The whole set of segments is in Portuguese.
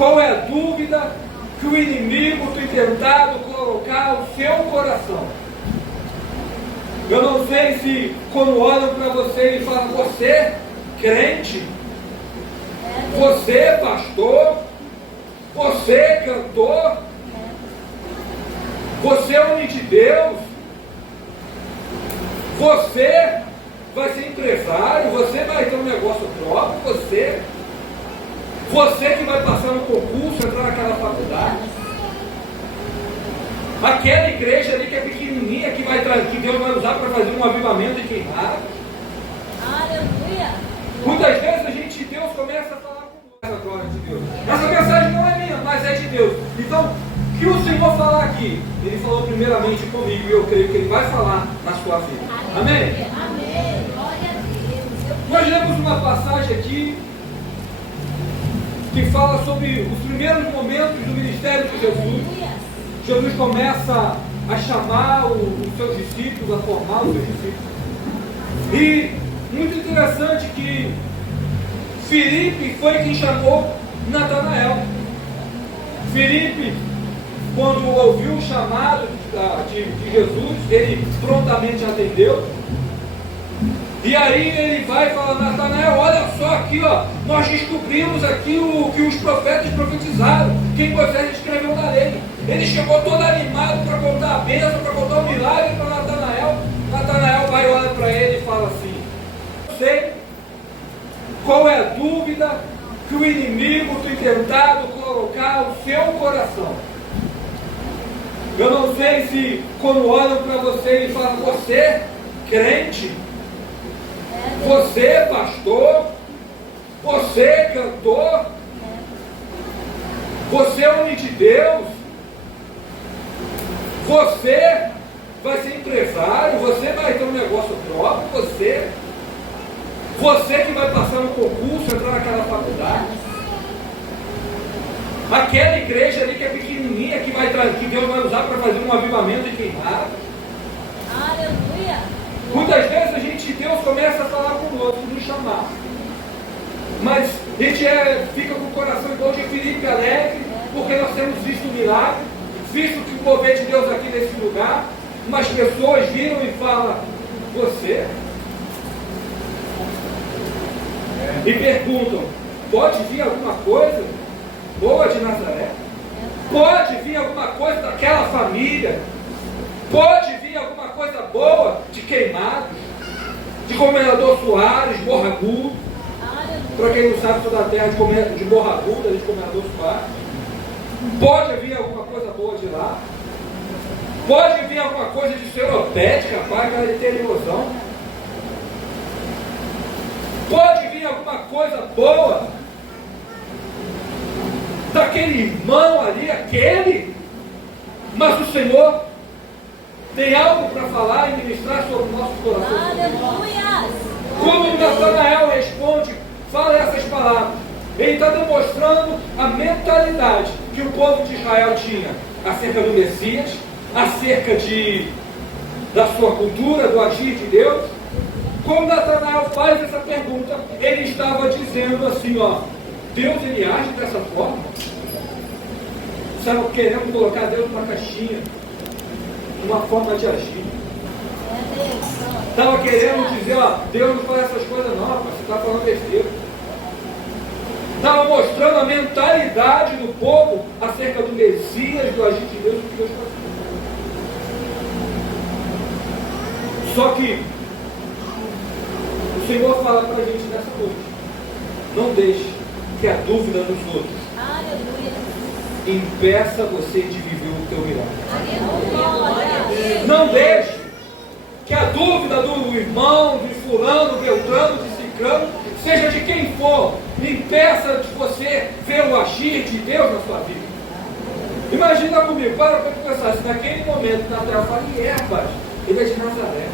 Qual é a dúvida que o inimigo tem tentado colocar no seu coração? Eu não sei se quando olham para você e falam, você crente, você pastor, você cantor, você é homem de Deus, você vai ser empresário, você vai ter um negócio próprio, você que vai passar no concurso, entrar naquela faculdade. Aquela igreja ali que é pequenininha, que Deus vai usar para fazer um avivamento e queimar. Aleluia! Muitas vezes Deus começa a falar com nós, a glória de Deus. Essa mensagem não é minha, mas é de Deus. Então, o que o Senhor falar aqui? Ele falou primeiramente comigo e eu creio que Ele vai falar na sua vida. Amém? Amém! Glória a Deus! Nós lemos uma passagem aqui que fala sobre os primeiros momentos do ministério de Jesus. Jesus começa a chamar os seus discípulos, a formar os seus discípulos. E muito interessante que Filipe foi quem chamou Natanael. Filipe, quando ouviu o chamado de Jesus, ele prontamente atendeu. E aí ele vai falar, Natanael, olha só aqui, ó, nós descobrimos aqui o que os profetas profetizaram, quem Moisés escreveu na lei. Ele chegou todo animado para contar a bênção, para contar o milagre para Natanael. Natanael vai olhar para ele e fala assim, eu sei qual é a dúvida que o inimigo tem tentado colocar no seu coração. Eu não sei se quando olham para você e falam, você crente, você pastor, você cantor, você é homem de Deus, você vai ser empresário, você vai ter um negócio próprio, você que vai passar no concurso, entrar naquela faculdade. Aquela igreja ali que é pequenininha, que Deus vai usar para fazer um avivamento e queimar. Aleluia! Muitas vezes Deus começa a falar conosco, nos chamar. Mas a gente fica com o coração igual de Filipe alegre, porque nós temos visto o milagre, visto que o mover de Deus aqui nesse lugar. Umas pessoas viram e falam, você? E perguntam, pode vir alguma coisa boa de Nazaré? Pode vir alguma coisa daquela família? Pode vir alguma coisa boa de Queimados, de Comendador Soares, Morragudo? Para quem não sabe, sou da terra de Morragudo, de Comendador Soares. Pode vir alguma coisa boa de lá? Pode vir alguma coisa de Seropédica, rapaz, aquela de interiorzão? Pode vir alguma coisa boa daquele irmão ali, aquele? Mas o Senhor tem algo para falar e ministrar sobre o nosso coração. Aleluia! Quando Natanael responde, fala essas palavras, ele está demonstrando a mentalidade que o povo de Israel tinha acerca do Messias, acerca da sua cultura, do agir de Deus. Quando Natanael faz essa pergunta, ele estava dizendo assim, ó, Deus ele age dessa forma? Estava querendo colocar Deus numa caixinha, uma forma de agir. Estava querendo dizer, ó, Deus não faz essas coisas não, rapaz, você está falando besteira. Estava mostrando a mentalidade do povo acerca do Messias, do agir de Deus, do que Deus fazia. Só que o Senhor fala para a gente nessa noite, não deixe que a dúvida dos outros impeça você de viver o teu milagre. Não deixe que a dúvida do irmão, de fulano, beltrano, de ciclano, seja de quem for, impeça de você ver o agir de Deus na sua vida. Imagina comigo, para pensar, se naquele momento Natanael fala, rapaz, ele é de Nazaré.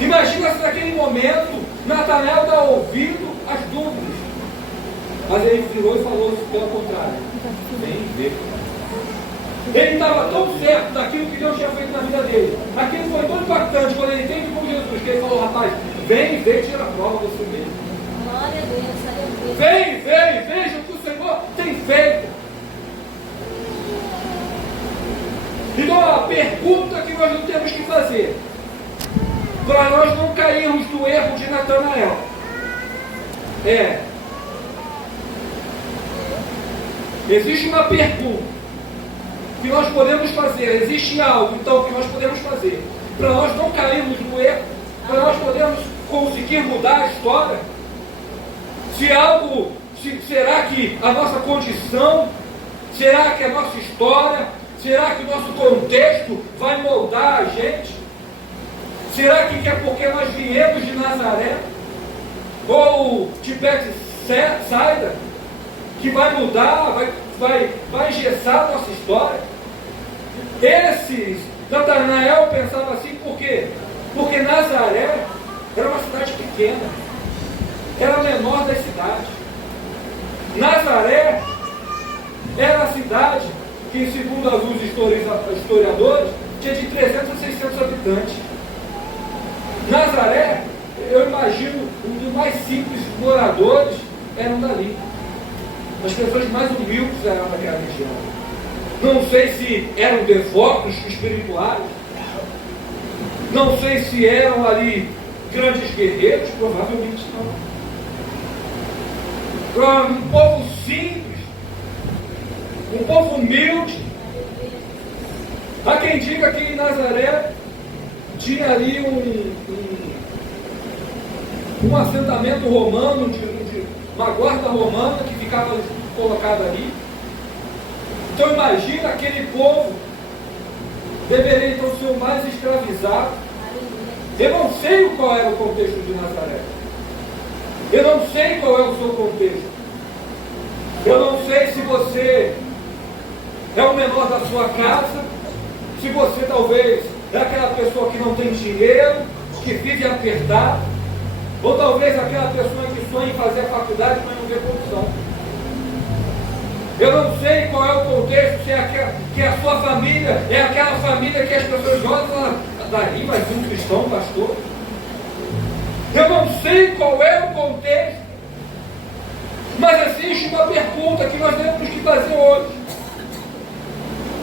Imagina se naquele momento Natanael está ouvindo as dúvidas. Mas ele virou e falou pelo contrário. Vem ver. Ele estava tão certo daquilo que Deus tinha feito na vida dele. Aquilo foi tão impactante quando ele teve com Jesus, que ele falou, rapaz, vem ver, tira a prova você mesmo. Glória a Deus, aleluia. Vem ver e veja pergunta que nós não temos que fazer para nós não cairmos no erro de Natanael existe uma pergunta que nós podemos fazer, existe algo então que nós podemos fazer para nós não cairmos no erro, para nós podermos conseguir mudar a história. Será que a nossa condição, será que a nossa história, será que o nosso contexto vai moldar a gente? Será que é porque nós viemos de Nazaré ou de Betsaida que vai mudar, vai engessar a nossa história? Natanael pensava assim por quê? Porque Nazaré era uma cidade pequena, era a menor das cidades. Nazaré era a cidade que, segundo alguns historiadores, tinha de 300 a 600 habitantes. Nazaré, eu imagino, um dos mais simples moradores eram dali. As pessoas mais humildes eram daquela região. Não sei se eram devotos espirituais, não sei se eram ali grandes guerreiros, provavelmente não. Um povo simples, um povo humilde. Há quem diga que em Nazaré tinha ali um assentamento romano, uma guarda romana que ficava colocada ali. Então imagina, aquele povo deveria então ser o mais escravizado. Eu não sei qual era o contexto de Nazaré. Eu não sei qual é o seu contexto. Eu não sei se você é o menor da sua casa, se você talvez é aquela pessoa que não tem dinheiro, que vive apertado, ou talvez aquela pessoa que sonha em fazer a faculdade, mas não vê condição. Eu não sei qual é o contexto, se é que a sua família é aquela família que as pessoas olham e falam, daí vai vir um cristão, pastor. Eu não sei qual é o contexto, mas existe uma pergunta que nós temos que fazer hoje.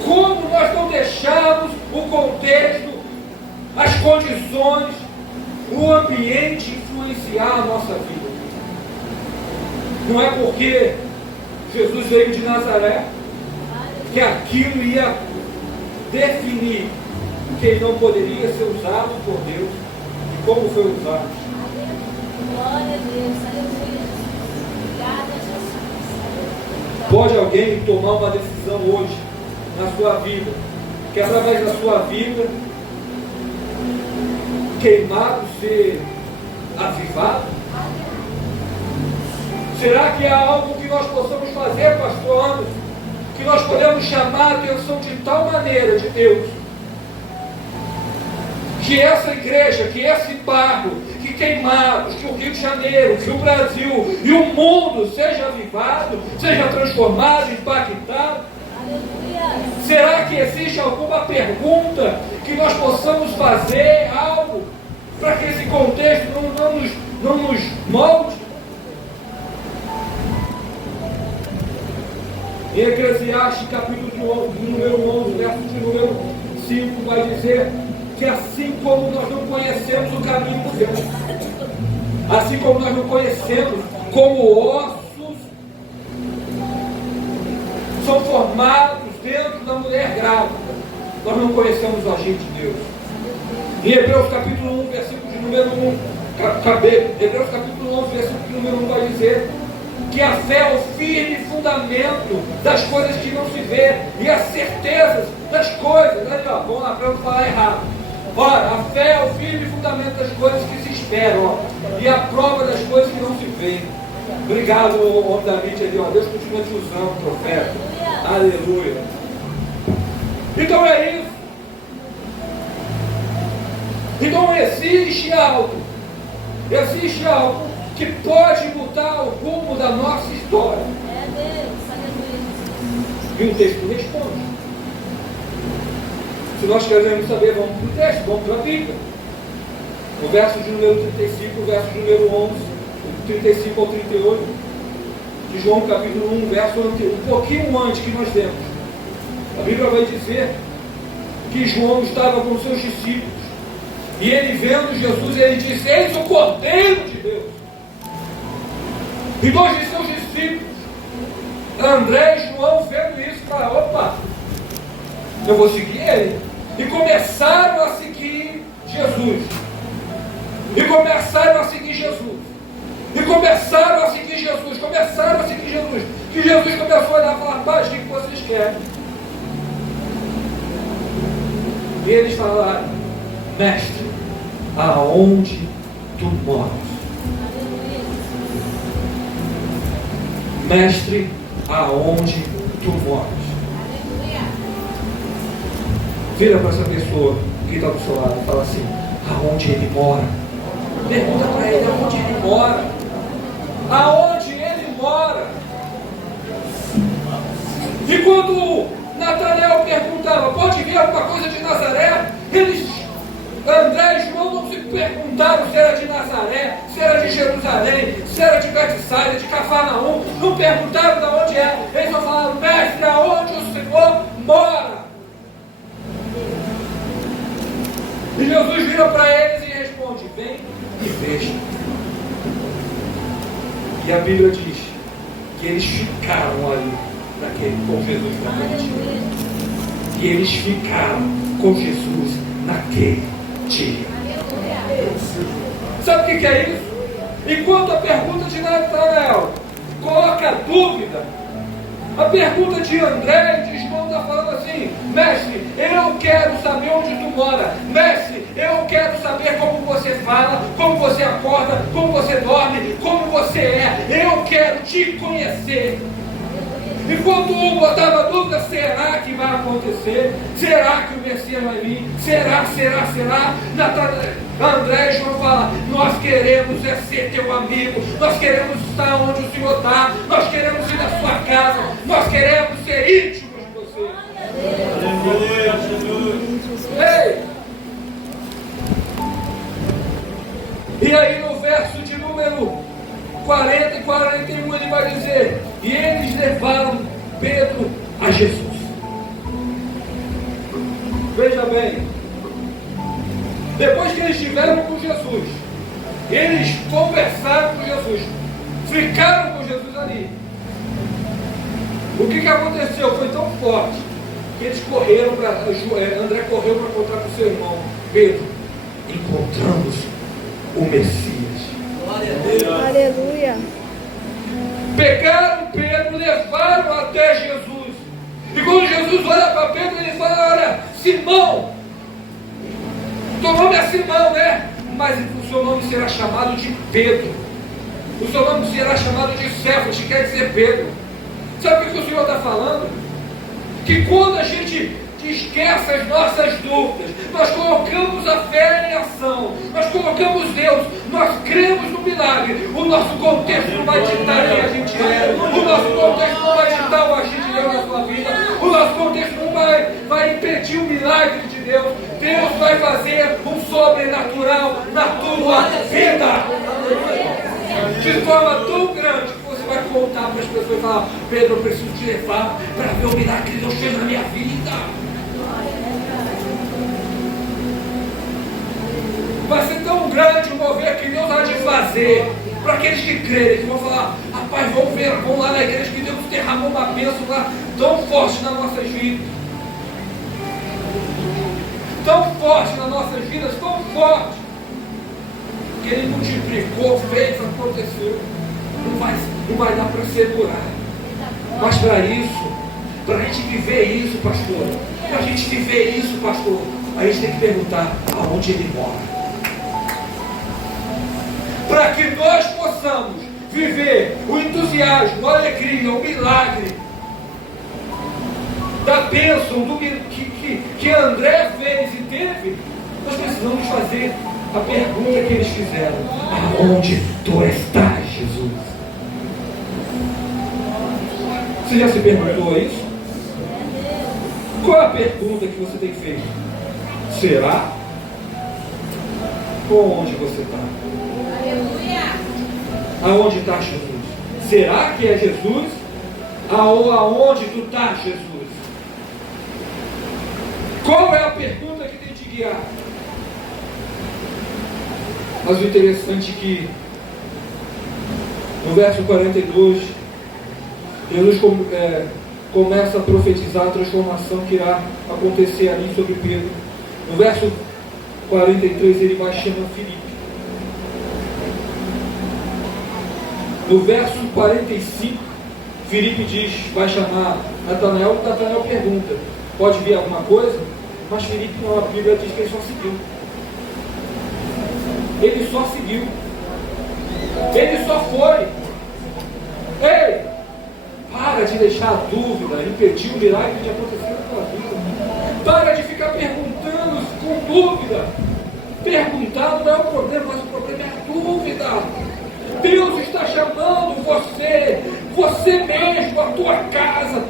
Como nós não deixamos o contexto, as condições, o ambiente influenciar a nossa vida? Não é porque Jesus veio de Nazaré que aquilo ia definir que ele não poderia ser usado por Deus e como foi usado. Glória a Deus, aleluia. Obrigada, Jesus. Pode alguém tomar uma decisão hoje na sua vida, que através da sua vida queimado ser avivado? Será que há algo que nós possamos fazer, pastor Anderson, que nós podemos chamar a atenção de tal maneira de Deus, que essa igreja, que esse bairro, que Queimados, que o Rio de Janeiro, que o Brasil e o mundo seja avivado, seja transformado, impactado? Aleluia. Será que existe alguma pergunta que nós possamos fazer, algo, para que esse contexto não nos molde? Em Eclesiastes, capítulo número 11, verso de número 5, vai dizer que assim como nós não conhecemos o caminho de Deus, assim como nós não conhecemos como ossos são formados dentro da mulher grávida, nós não conhecemos o agente de Deus. Em Hebreus capítulo 1, versículo de número 1, Hebreus capítulo 11, versículo de número 1 vai dizer que a fé é o firme fundamento das coisas que não se vê e as certezas das coisas. Aí, ó, vamos lá para não falar errado. Ora, a fé é o firme fundamento das coisas que se esperam, ó, e a prova das coisas que não se veem. Obrigado, homem da mídia ali, ó. Deus continua te usando, profeta. Aleluia. Então é isso. Então existe algo que pode mudar o rumo da nossa história. É Deus, aleluia. E o texto responde. Se nós queremos saber, vamos para o texto, vamos para a Bíblia. O verso de número 35, o verso de número 11, 35 ao 38, de João capítulo 1, verso anterior, um pouquinho antes que nós temos. A Bíblia vai dizer que João estava com seus discípulos. E ele vendo Jesus, ele disse: eis o Cordeiro de Deus. E dois de seus discípulos, André e João, vendo isso, falaram: opa, eu vou seguir ele. E começaram a seguir Jesus. E começaram a seguir Jesus. E começaram a seguir Jesus. Começaram a seguir Jesus. Que Jesus começou a olhar e falar: rapaz, o que vocês querem? E eles falaram: mestre, aonde tu moras? Mestre, aonde tu moras? Vira para essa pessoa que está do seu lado e fala assim: aonde ele mora? Pergunta para ele aonde ele mora. Aonde ele mora? E quando Natanael perguntava: pode vir alguma coisa de Nazaré? Eles, André e João, não se perguntaram se era de Nazaré, se era de Jerusalém, se era de Betsaida, de Cafarnaum. Não perguntaram de onde era. Eles só falaram: mestre, aonde o Senhor mora? E Jesus vira para eles e responde: vem e veja. E a Bíblia diz que eles ficaram ali com Jesus naquele dia. E eles ficaram com Jesus naquele dia. Sabe o que é isso? Enquanto a pergunta de Natanael coloca dúvida, a pergunta de André e de João está falando assim: mestre, eu quero saber onde tu mora. Mestre, eu quero saber como você fala, como você acorda, como você dorme, como você é. Eu quero te conhecer. Enquanto um botava dúvida: será que vai acontecer? Será que o Messias vai vir? Será? André e João falam: nós queremos é ser teu amigo, nós queremos estar onde o Senhor está, nós queremos ir na sua casa, nós queremos ser íntimos de você. Ei! E aí no verso de número 40 e 41 ele vai dizer: e eles levaram Pedro a Jesus. Veja bem, depois que eles estiveram com Jesus, eles conversaram com Jesus, ficaram com Jesus ali. O que aconteceu? Foi tão forte que eles correram para André correu para encontrar com seu irmão Pedro. Encontramos o Messias. Aleluia. Pegaram Pedro, levaram até Jesus. E quando Jesus olha para Pedro, ele fala: olha, Simão, teu nome é Simão, né? Mas o seu nome será chamado de Pedro. O seu nome será chamado de Cefas, que quer dizer Pedro. Sabe o que o Senhor está falando? Que quando a gente esquece as nossas dúvidas, nós colocamos a fé em ação, nós colocamos Deus, nós cremos no milagre, o nosso contexto não vai ditar quem a gente é, o nosso contexto não vai ditar o agir de Deus na sua vida, o nosso contexto não vai impedir o milagre de Deus. Deus vai fazer um sobrenatural na tua vida de forma tão grande que você vai contar para as pessoas e falar: Pedro, eu preciso te levar para ver o milagre que Deus fez na minha vida. Vai ser tão grande o mover que Deus há de fazer para aqueles que crerem, que vão falar: rapaz, vamos lá na igreja, que Deus derramou uma bênção lá tão forte nas nossas vidas, tão forte nas nossas vidas, tão forte, que Ele multiplicou, fez, aconteceu. Não vai dar para segurar. Mas para isso, para a gente viver isso, pastor, para a gente viver isso, pastor, a gente tem que perguntar aonde Ele mora. Para que nós possamos viver o entusiasmo, a alegria, o milagre da bênção que André fez e teve, nós precisamos fazer a pergunta que eles fizeram: aonde tu estás, Jesus? Você já se perguntou isso? Qual é a pergunta que você tem feito? Será? Ou onde você está? Aonde está Jesus? Será que é Jesus? Aonde tu está, Jesus? Qual é a pergunta que tem de guiar? Mas o interessante é que no verso 42, Jesus começa a profetizar a transformação que irá acontecer ali sobre Pedro. No verso 43 ele vai chamar Filipe. No verso 45, Filipe diz, vai chamar Natanael. Natanael pergunta, pode vir alguma coisa? Mas Filipe, a Bíblia diz que ele só seguiu. Ele só seguiu. Ele só foi. Ei, para de deixar a dúvida impedir o milagre de acontecer na tua vida. Para de ficar perguntando com dúvida. Perguntar não é o problema, mas o problema é a dúvida. Deus está chamando você mesmo, a tua casa,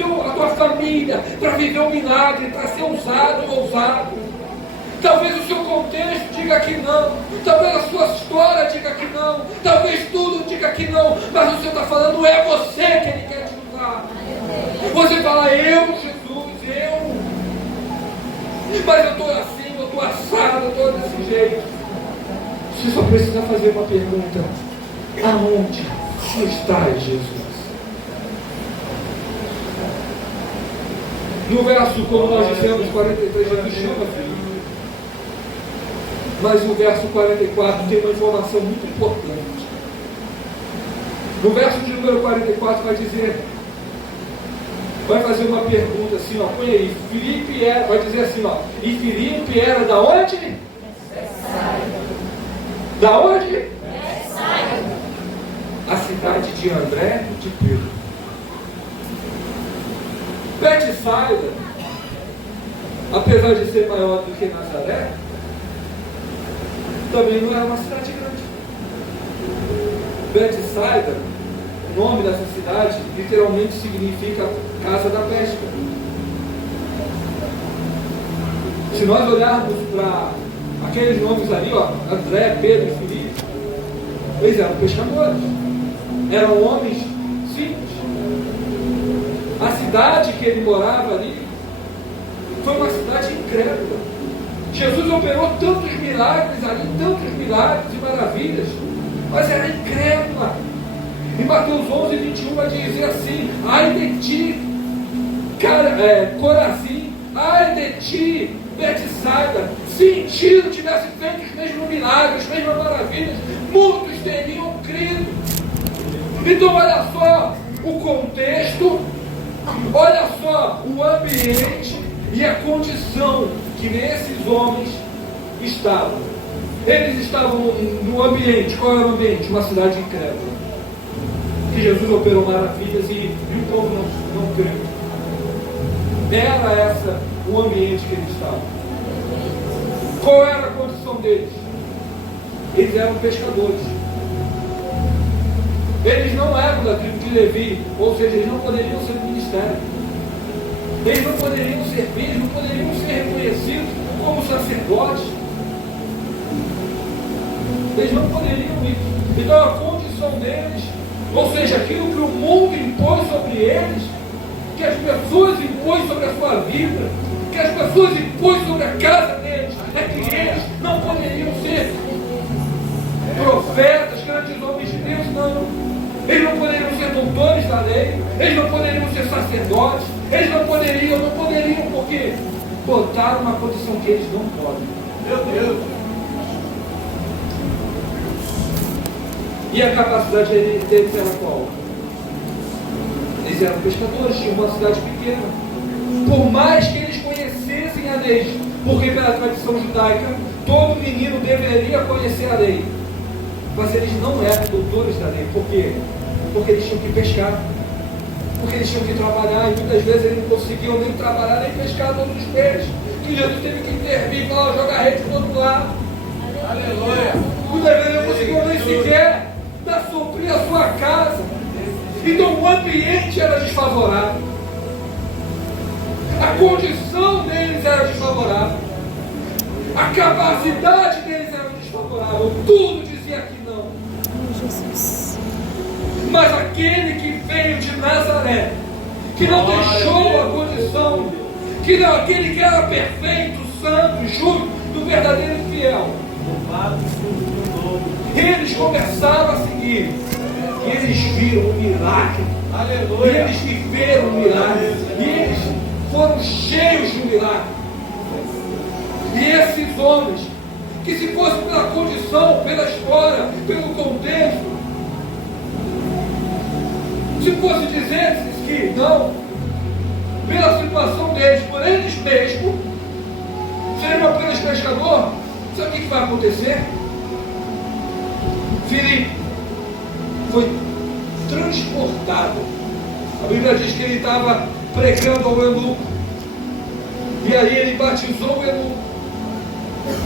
a tua família, para viver um milagre, para ser usado ou ousado. Talvez o seu contexto diga que não, talvez a sua história diga que não, talvez tudo diga que não, mas o Senhor está falando, é você que Ele quer te usar. Você fala, eu, Jesus, mas eu estou assim, eu estou assado, eu estou desse jeito. Você só precisa fazer uma pergunta: aonde estás, Jesus? No verso, como nós dissemos, 43, Jesus chama Filipe. Mas o verso 44 tem uma informação muito importante. No verso de número 44 vai fazer uma pergunta assim, ó, põe aí, Filipe era, vai dizer assim, ó, e Filipe era da onde? Da onde? A cidade de André e de Pedro. Betsaida, apesar de ser maior do que Nazaré, também não era uma cidade grande. Betsaida, o nome dessa cidade, literalmente significa casa da pesca. Se nós olharmos para aqueles nomes ali, ó, André, Pedro e Filipe, eles eram pescadores, eram homens simples. A cidade que ele morava ali foi uma cidade incrédula. Jesus operou tantos milagres ali, tantos milagres e maravilhas, mas era incrédula. Em Mateus 11, 21 vai dizer assim: ai de ti, Corazim, ai de ti, Betsaida, se em ti não tivesse feito os mesmos milagres, as mesmas maravilhas, muitos teriam crido. Então olha só o contexto, olha só o ambiente e a condição que esses homens estavam. Eles estavam no ambiente. Qual era o ambiente? Uma cidade incrédula, que Jesus operou maravilhas e o povo não creu. Era essa o ambiente que eles estavam. Qual era a condição deles? Eles eram pescadores. Eles não eram da tribo de Levi, ou seja, eles não poderiam ser do ministério. Eles não poderiam servir, eles não poderiam ser reconhecidos como sacerdotes. Eles não poderiam ir. Então a condição deles, ou seja, aquilo que o mundo impôs sobre eles, que as pessoas impõem sobre a sua vida, que as pessoas impõem sobre a casa deles, é que eles não poderiam ser profetas, grandes homens de Deus, não. Eles não poderiam ser doutores da lei, eles não poderiam ser sacerdotes, eles não poderiam porque botaram uma condição que eles não podem. Meu Deus! E a capacidade deles era qual? Eles eram pescadores, tinham uma cidade pequena. Por mais que eles conhecessem a lei, porque pela tradição judaica, todo menino deveria conhecer a lei. Mas eles não eram doutores da lei. Por quê? Porque eles tinham que pescar. Porque eles tinham que trabalhar. E muitas vezes eles não conseguiam nem trabalhar, nem pescar todos os peixes. Que Jesus teve que intervir e falar, jogar rede do outro lado. Aleluia! Muitas vezes não conseguiam nem sequer dar suprir a sua casa. Então o ambiente era desfavorável. A condição deles era desfavorável. A capacidade deles era desfavorável. Tudo dizia que não. Mas aquele que veio de Nazaré, que não deixou a condição, que não aquele que era perfeito, santo, justo, do verdadeiro e fiel. Eles começaram a seguir. E eles viram o milagre. Aleluia. E eles viveram o milagre. E eles foram cheios do milagre. E esses homens, que se fosse pela condição, pela história, pelo contexto, se fosse dizer que não, pela situação deles, por eles mesmos, seriam apenas pescador, sabe o que vai acontecer? Filipe foi transportado. A Bíblia diz que ele estava pregando ao eunuco, e aí ele batizou o eunuco.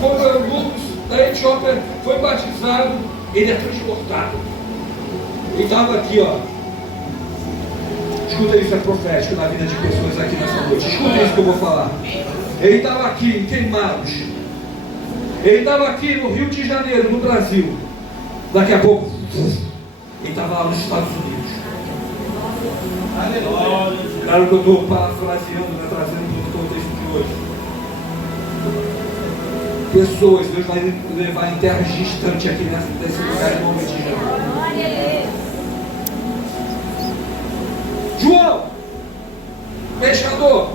Quando o eunuco da Etiópia foi batizado, ele é transportado. Ele estava aqui, ó. Escuta isso, é profético na vida de pessoas aqui nessa noite. Escuta isso que eu vou falar. Ele estava aqui em Queimados. Ele estava aqui no Rio de Janeiro, no Brasil. Daqui a pouco, ele estava lá nos Estados Unidos. Aleluia. Claro que eu estou parafraseando, né, trazendo todo o contexto de hoje. Pessoas, Deus vai levar em terras distantes aqui nesse lugar em nome de Jesus. Glória a Deus. João, pescador,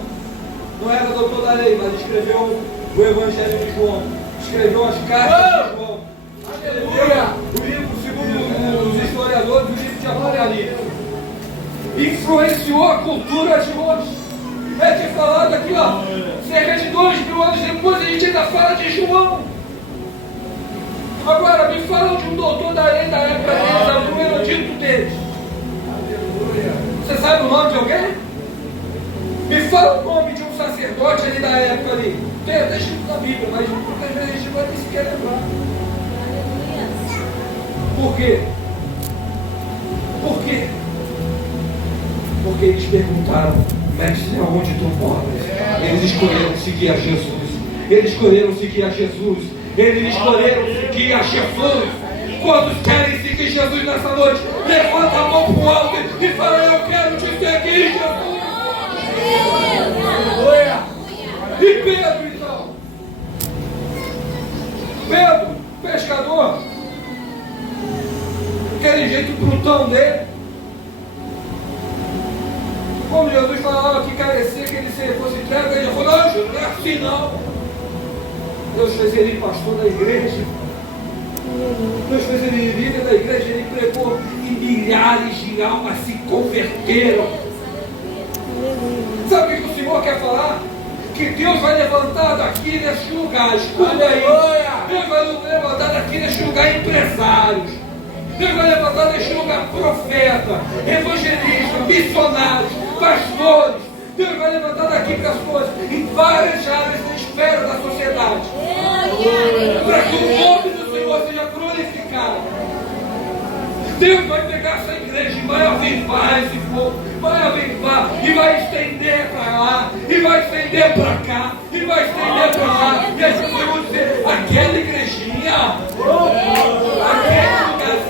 não era doutor da lei, mas escreveu o Evangelho de João, escreveu as cartas de João, escreveu o livro, segundo os historiadores, o livro de Apocalipse. Influenciou a cultura de hoje. É te falado aqui, ó, cerca de 2000 anos depois a gente ainda fala de João. Agora, me falam de um doutor da lei da época deles, um erudito deles. Você sabe o nome de alguém? Me fala o nome de um sacerdote ali da época ali. Tem até escrito na Bíblia, mas muitas vezes a gente vai nem sequer lembrar. Por quê? Por quê? Porque eles perguntaram, mestre, aonde tu moras? Eles escolheram seguir a Jesus. Eles escolheram seguir a Jesus. Eles escolheram seguir a Jesus. Quantos querem seguir Jesus nessa noite? Levanta a mão para o alto e fala, eu quero te seguir, Jesus. E Pedro, então? Pedro, pescador, aquele jeito brutão dele. Como Jesus falava que carecia que ele fosse entregue, ele falou, não, Jesus, não é assim não. Deus fez ele pastor da igreja. Deus fez ele líder da igreja, ele pregou e milhares de almas se converteram. Sabe o que o Senhor quer falar? Que Deus vai levantar daqui nesse lugar, escuta aí. Deus vai levantar daqui nesse lugar empresários. Deus vai levantar nesse lugar profeta, evangelista, missionários, pastores. Deus vai levantar daqui pessoas em várias áreas da esfera da sociedade. Para que o nome do Senhor seja glorificado. Deus vai pegar essa igreja e vai avivar esse povo, vai avivar e vai estender para lá, e vai estender para cá, e vai estender para lá. E aí você vai dizer, aquela igrejinha, aquele lugarzinho.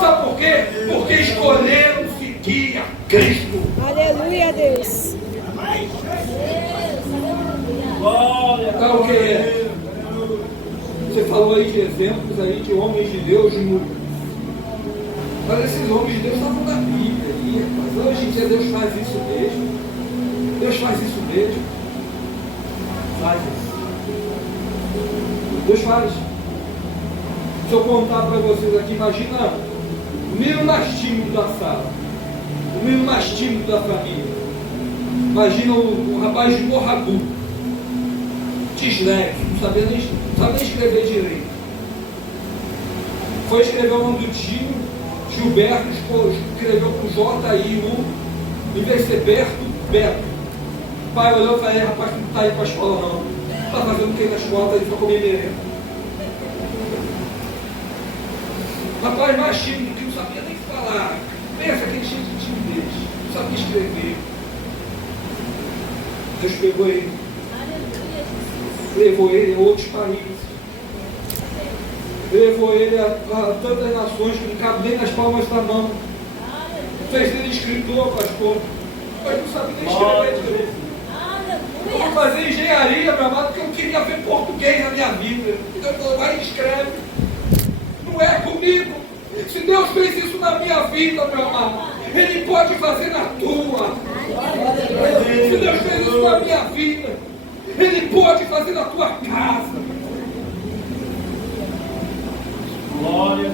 Sabe por quê? Porque escolheram seguir a Cristo. Aleluia, Deus. Então o que é? Você falou aí de exemplos aí de homens de Deus muitos. Mas esses homens de Deus estavam na Bíblia aí, mas hoje em dia Deus faz isso mesmo. Deus faz isso mesmo. Faz isso. Deus faz. Se eu contar para vocês aqui, imagina o menino mais tímido da sala, o menino mais tímido da família. Imagina um rapaz de Morragu, dislexo, não sabe nem escrever direito. Foi escrever o nome do tio, Gilberto, escreveu com J-I-U, em vez de ser Berto, Beto. O pai olhou e falou, rapaz, tu não está indo para a escola não. Está fazendo o que na escola, está indo para comer merenda. Rapaz mais tímido, que não sabia nem falar. Pensa que ele tinha de timidez, não sabia escrever. Deus pegou ele, levou ele a outros países, levou ele a tantas nações que não cabe nem nas palmas da mão. Fez ele escritor, pastor, mas não sabia nem escrever direito. Eu vou fazer engenharia, meu amado, porque eu queria ver português na minha vida. Deus falou, vai e escreve. Não é comigo. Se Deus fez isso na minha vida, meu amado, Ele pode fazer na tua. Se Deus fez isso na minha vida, Ele pode fazer na tua casa. Glória.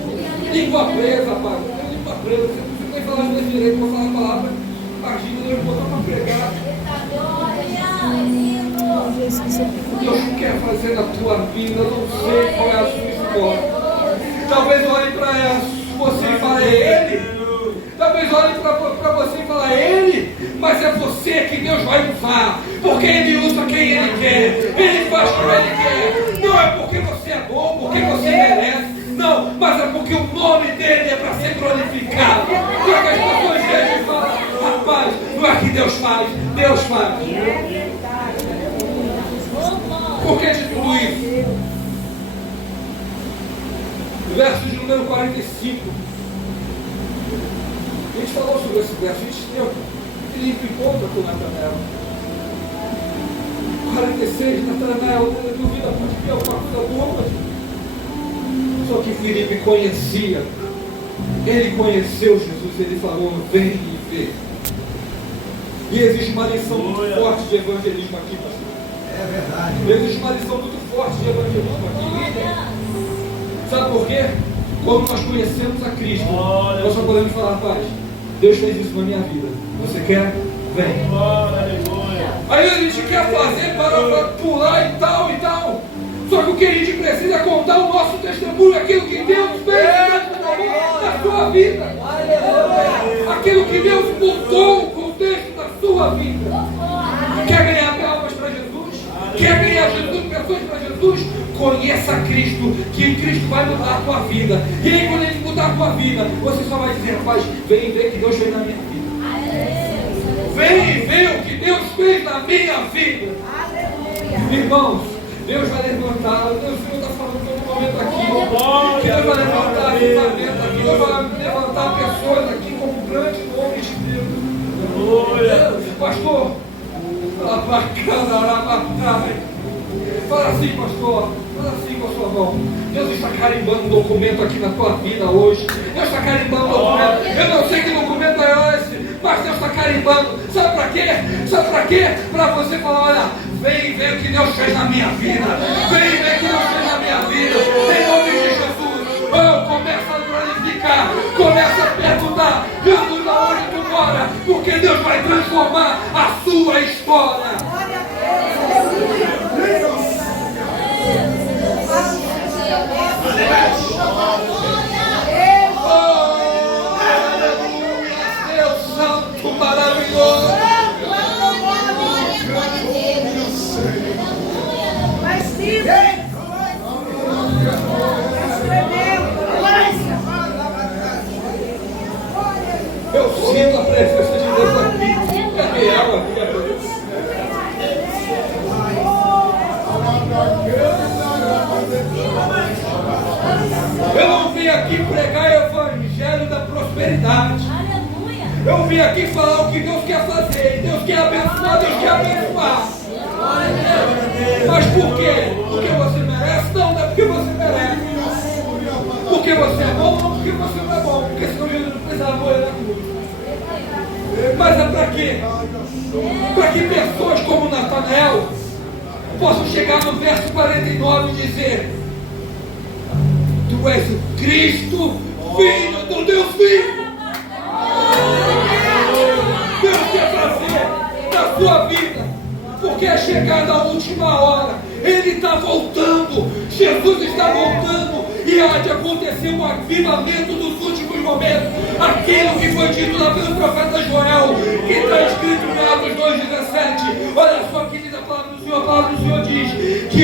Língua presa, pai. Língua presa. Você não tem que falar inglês direito, vou falar a palavra. Imagina Deus botar para pregar. Deus quer fazer na tua vida, eu não sei qual é a sua história. Talvez olhe para você e fale, é Ele. Talvez olhe para você e fale, é Ele. Mas é você que Deus vai usar. Porque Ele usa quem Ele quer. Ele faz como Ele quer. Não é porque você é bom, porque você merece. Não, mas é porque o nome dele é para ser glorificado. Para que as pessoas vejam e falam, rapaz, não é que Deus faz, Deus faz. Por que de tudo isso? Verso de número 45. A gente falou sobre esse verso, a gente deu. Filipe conta com Natanael. 46, Natanael, duvida, pode ter alguma coisa boa. Só que Filipe conhecia. Ele conheceu Jesus, ele falou, vem e vê. E existe uma lição muito forte de evangelismo aqui, pastor. É verdade. Existe uma lição muito forte de evangelismo aqui. Sabe por quê? Quando nós conhecemos a Cristo, nós só podemos falar, Pai, Deus fez isso na minha vida. Você quer? Vem. Aí a gente quer fazer para pular e tal e tal. Só que o que a gente precisa é contar o nosso testemunho, aquilo que Deus fez na sua vida. Aquilo que Deus mudou o contexto da sua vida. Quer ganhar almas para Jesus? Quer ganhar pessoas para Jesus? Conheça Cristo, que Cristo vai mudar a tua vida. E aí quando Ele mudar a tua vida, você só vai dizer, rapaz, vem ver que Deus fez na minha vida. Vem ver o que Deus fez na minha vida. Irmãos, Deus vai levantar, Deus está falando todo momento aqui. Deus vai levantar avivamento aqui, Deus vai levantar pessoas aqui como grandes homens de Deus. Pastor, fala assim, pastor, fala assim com a sua mão. Deus está carimbando um documento aqui na tua vida hoje. Deus está carimbando um documento. Eu não sei que documento é esse, mas Deus está carimbando. Sabe para quê? Sabe para quê? Para você falar, olha, vem ver o que Deus fez na minha vida. Vem ver o que Deus fez na minha vida. Em nome de Jesus. Oh, começa a glorificar. Começa a perguntar, Jesus, aonde tu mora? Porque Deus vai transformar a sua história. Deus Santo, maravilhoso. Eu sinto a presença de Deus aqui. É real aqui, é Deus. Eu não vim aqui pregar o evangelho da prosperidade. Eu vim aqui falar o que Deus quer fazer. Deus quer abençoar, Deus quer abençoar. Mas por quê? Porque você merece? Não, não é porque você merece. Porque você é bom? Não, porque você não é bom. Porque senão Jesus não precisava morrer na cruz. Mas é para quê? Para que pessoas como Natanael possam chegar no verso 49 e dizer: Tu és o Cristo, Filho do Deus vivo. Deus quer fazer na sua vida, porque é chegada a última hora. Ele está voltando, Jesus está voltando, e há de acontecer um avivamento dos últimos momentos. Aquilo que foi dito lá pelo profeta Joel, que está escrito em Atos 2,17. Olha só, querida, a palavra do Senhor diz que,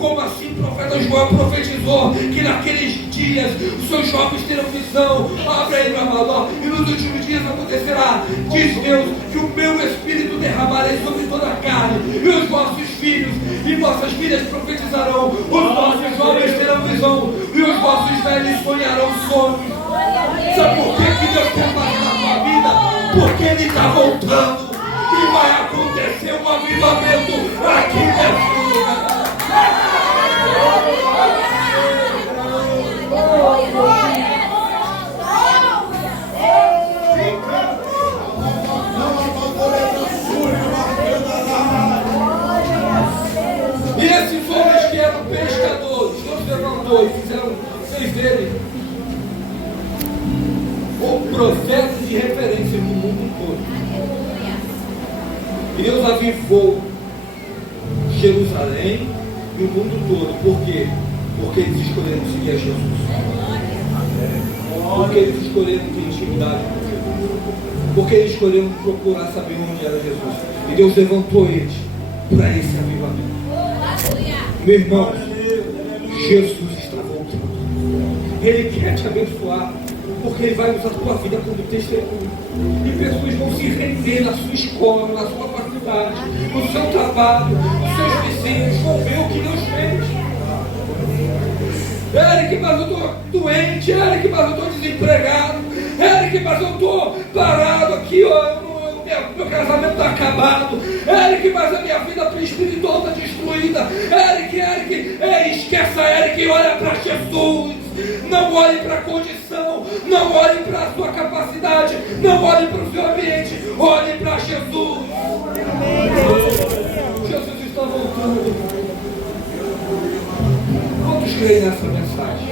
como assim o profeta Joel profetizou que naqueles dias os seus jovens terão visão. Abre aí, meu amado, e nos últimos dias acontecerá, diz Deus, que o meu Espírito derramarei sobre toda a carne, e os vossos filhos e vossas filhas profetizarão, os vossos jovens terão visão, e os vossos velhos sonharão sonhos. Sabe por que Deus quer fazer na tua vida? Porque Ele está voltando. E vai acontecer um avivamento aqui nesse lugar. E esses homens que eram pescadores, Deus levantou e fizeram, fez dele o profeta de referência no mundo todo. E Deus avivou Jerusalém e o mundo todo. Por quê? Porque eles escolheram seguir a Jesus. Porque eles escolheram ter intimidade com Jesus. Porque eles escolheram procurar saber onde era Jesus. E Deus levantou eles para esse avivamento. Meu irmão, Jesus está voltando. Ele quer te abençoar, porque Ele vai usar a tua vida como testemunho. E pessoas vão se render na sua escola, na sua faculdade, no seu trabalho, nos seus vizinhos, vão ver o que Deus fez. Eric, mas eu estou doente. Eric, mas eu estou desempregado. Eric, mas eu estou parado aqui, ó. Meu casamento está acabado. Eric, mas a minha vida espiritual está destruída. Eric, esqueça Eric e olha para Jesus. Não olhe para a condição, não olhe para a sua capacidade, não olhe para o seu ambiente, olhe para Jesus. Jesus está voltando. Quantos creem nessa mensagem?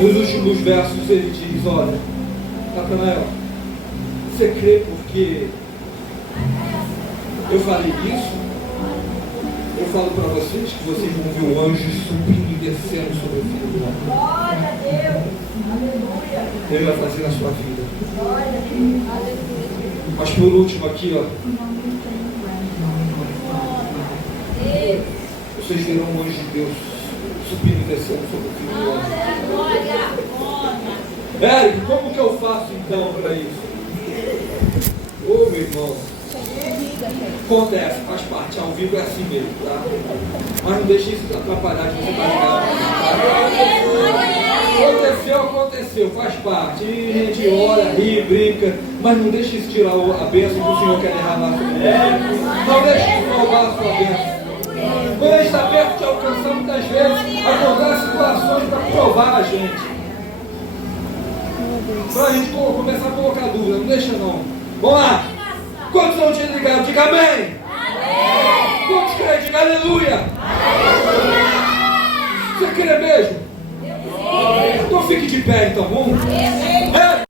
Nos últimos versos ele diz: olha, Natanael, você crê porque eu falei isso? Eu falo para vocês que vocês vão ver o anjo subindo e descendo sobre o filho do homem. Glória a Deus. Aleluia. Ele vai fazer na sua vida. Glória a Deus. Aleluia. Mas por último aqui, ó, vocês verão o anjo de Deus subindo e descendo sobre o filho do homem. Glória. Eric, como que eu faço então para isso? Ô meu irmão, acontece, faz parte, ao vivo é assim mesmo, tá? Mas não deixe isso atrapalhar de você estar ligado. Aconteceu, faz parte. E a gente ora, ri, brinca, mas não deixe isso tirar a bênção que o Senhor quer derramar sobre você. Não deixe isso roubar a sua bênção. Quando a gente está perto de alcançar, muitas vezes acontecem situações para provar a gente. Para a gente começar a colocar dúvida, não deixa não. Vamos lá. Quantos não tinham ligado? Diga amém. Amém. Quantos creem? Diga aleluia. Aleluia. Você quer mesmo? Então fique de pé então, vamos?